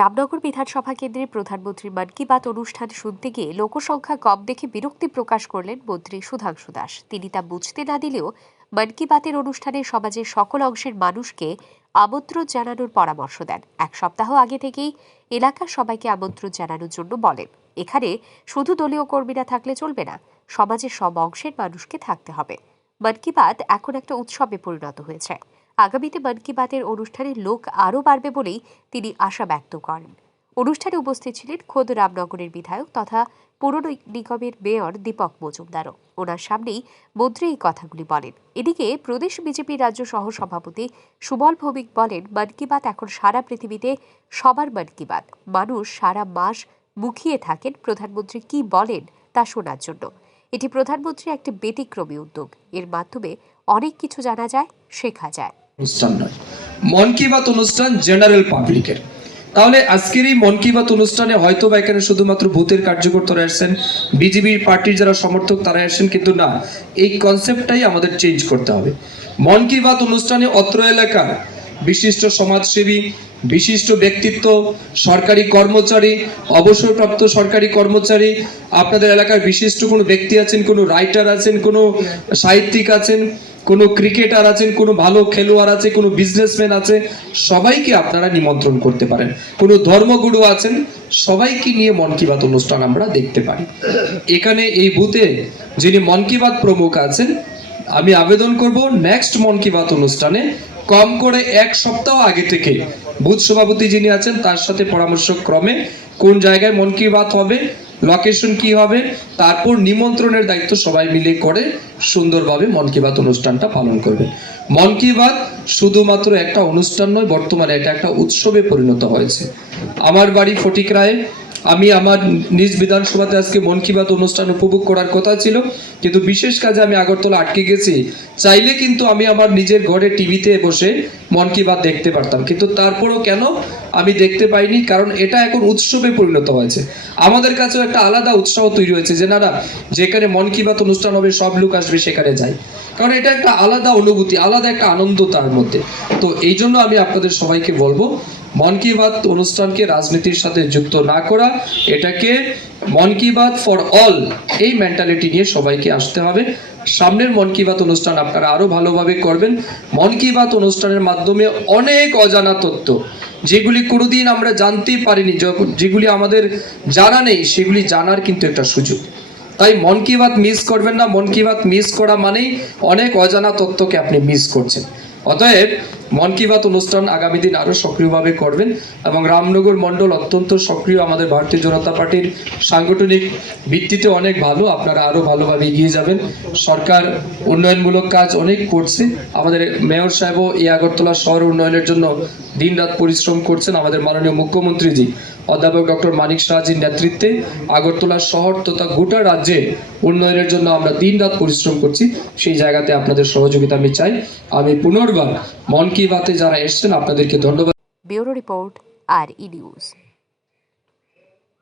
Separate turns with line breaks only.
রামনগর বিধানসভা কেন্দ্রের প্রধানমন্ত্রীর মন কি বাত অনুষ্ঠান শুনতে গিয়ে লোকসংখ্যা কম দেখে বিরক্তি প্রকাশ করলেন মন্ত্রী সুধাংশু দাস। তিনি তা বুঝতে না দিলেও মন কি বাতের অনুষ্ঠানে সমাজের সকল অংশের মানুষকে আমন্ত্রণ জানানোর পরামর্শ দেন। এক সপ্তাহ আগে থেকেই এলাকার সবাইকে আমন্ত্রণ জানানোর জন্য বলেন। এখানে শুধু দলীয় কর্মীরা থাকলে চলবে না, সমাজের সব অংশের মানুষকে থাকতে হবে। মন কি বাত এখন একটা উৎসবে পরিণত হয়েছে। আগামীতে মন কি বাতের অনুষ্ঠানে লোক আরও বাড়বে বলেই তিনি আশা ব্যক্ত করেন। অনুষ্ঠানে উপস্থিত ছিলেন খোদ রামনগরের বিধায়ক তথা পৌর নিগমের মেয়র দীপক মজুমদারও। ওনার সামনেই মন্ত্রী এই কথাগুলি বলেন। এদিকে প্রদেশ বিজেপির রাজ্য সহ সভাপতি সুবল ভৌমিক বলেন, মন কি বাত এখন সারা পৃথিবীতে সবার মন কি বাত। মানুষ সারা মাস মুখিয়ে থাকেন প্রধানমন্ত্রী কি বলেন তা শোনার জন্য। এটি প্রধানমন্ত্রীর একটি ব্যতিক্রমী উদ্যোগ। এর মাধ্যমে অনেক কিছু জানা যায়, শেখা যায়।
অনুষ্ঠান নয়। মন কি বাত অনুষ্ঠান জেনারেল পাবলিকের তাহলে আজকের এই মন কি বাত অনুষ্ঠানে হয়তো বা এখানে শুধুমাত্র ভূতের কার্যকর্তারা আসছেন, বিজেপির পার্টির যারা সমর্থক তারা আসছেন, কিন্তু না, এই কনসেপ্টটাই আমাদের চেঞ্জ করতে হবে। মন কি বাত অনুষ্ঠানে অত্র এলাকার বিশিষ্ট সমাজসেবী, বিশিষ্ট ব্যক্তিত্ব, সরকারি কর্মচারী, অবসরপ্রাপ্ত সরকারি কর্মচারী, আপনাদের এলাকার বিশিষ্ট কোনো ব্যক্তি আছেন, কোনো রাইটার আছেন, কোনো সাহিত্যিক আছেন, কোনো ক্রিকেটার আছেন, কোনো ভালো খেলোয়াড় আছে, কোনো বিজনেসম্যান আছে, সবাইকে আপনারা নিমন্ত্রণ করতে পারেন। কোনো ধর্মগুরু আছেন, সবাইকে নিয়ে মন কি বাত অনুষ্ঠান আমরা দেখতে পারি। এখানে এই বুথে যিনি মন কি বাত প্রমুখ আছেন আমি আবেদন করব নেক্সট মন কি বাত অনুষ্ঠানে। কম করে এক সপ্তাহ আগে থেকে। বুথ সভাপতি যিনি আছেন, তার সাথে পরামর্শ ক্রমে কোন জায়গায় মন কি বাত হবে লোকেশন কি হবে, তারপর নিমন্ত্রণের দায়িত্ব সবাই মিলে করে সুন্দরভাবে মন কি বাত অনুষ্ঠানটা পালন করবে। মন কি বাত শুধুমাত্র একটা অনুষ্ঠান নয়, বর্তমানে এটা একটা উৎসবে পরিণত হয়েছে। আমার বাড়ি ফটিকরায় আমি আমার নিজ বিধানসভাতে আজকে মন কি বাত অনুষ্ঠান উপভোগ করার কথা ছিল, কিন্তু বিশেষ কাজে আমি আগরতলা আটকে গেছি। চাইলে কিন্তু আমি আমার নিজের ঘরে টিভিতে বসে মন কি বাত দেখতে পারতাম। কিন্তু তারপরও কেন আমি দেখতে পাইনি? কারণ এটা এখন উৎসবে পরিণত হয়েছে। আমাদের কাছেও একটা আলাদা উৎসাহ তৈরি হয়েছে যে, না না, যেখানে মন কি বাত অনুষ্ঠান হবে, সব লোক আসবে, সেখানে যাই। কারণ এটা একটা আলাদা অনুভূতি, আলাদা একটা আনন্দ তার মধ্যে। তো এই জন্য আমি আপনাদের সবাইকে বলব মন কি বাত অনুষ্ঠানকে রাজনীতির সাথে যুক্ত না করা, এটাকে মন কি বাত ফর অল এই মেন্টালিটি নিয়ে সবাইকে আসতে হবে। সামনের মন কি বাত অনুষ্ঠান আপনারা আরও ভালোভাবে করবেন। মন কি বাত অনুষ্ঠানের মাধ্যমে অনেক অজানা তথ্য যেগুলি কোনোদিন আমরা জানতেই পারিনি যেগুলি আমাদের জানা নেই, সেগুলি জানার কিন্তু একটা সুযোগ। তাই মন কি বাত মিস করবেন না, মন কি বাত মিস করা মানেই অনেক অজানা তথ্যকে আপনি মিস করছেন। অতএব মন কি বাত অনুষ্ঠান আগামী দিন আরও সক্রিয়ভাবে করবেন এবং রামনগর মণ্ডল অত্যন্ত সক্রিয় আমাদের ভারতীয় জনতা পার্টির সাংগঠনিক ভিত্তিতে অনেক ভালো, আপনারা আরও ভালোভাবে এগিয়ে যাবেন। সরকার উন্নয়নমূলক কাজ অনেক করছে। আমাদের মেয়র সাহেবও এই আগরতলা শহর উন্নয়নের জন্য দিনরাত পরিশ্রম করছেন আমাদের মাননীয় মুখ্যমন্ত্রীজি। অধ্যাপক ডক্টর মানিক শাহজির নেতৃত্বে আগরতলা শহর তথা গোটা রাজ্যে উন্নয়নের জন্য আমরা দিন রাত পরিশ্রম করছি। সেই জায়গাতে আপনাদের সহযোগিতা আমি চাই। আমি পুনর্বার মন কি বাতে যারা এসছেন, আপনাদেরকে ধন্যবাদ।
ব্যুরো রিপোর্ট, আর ই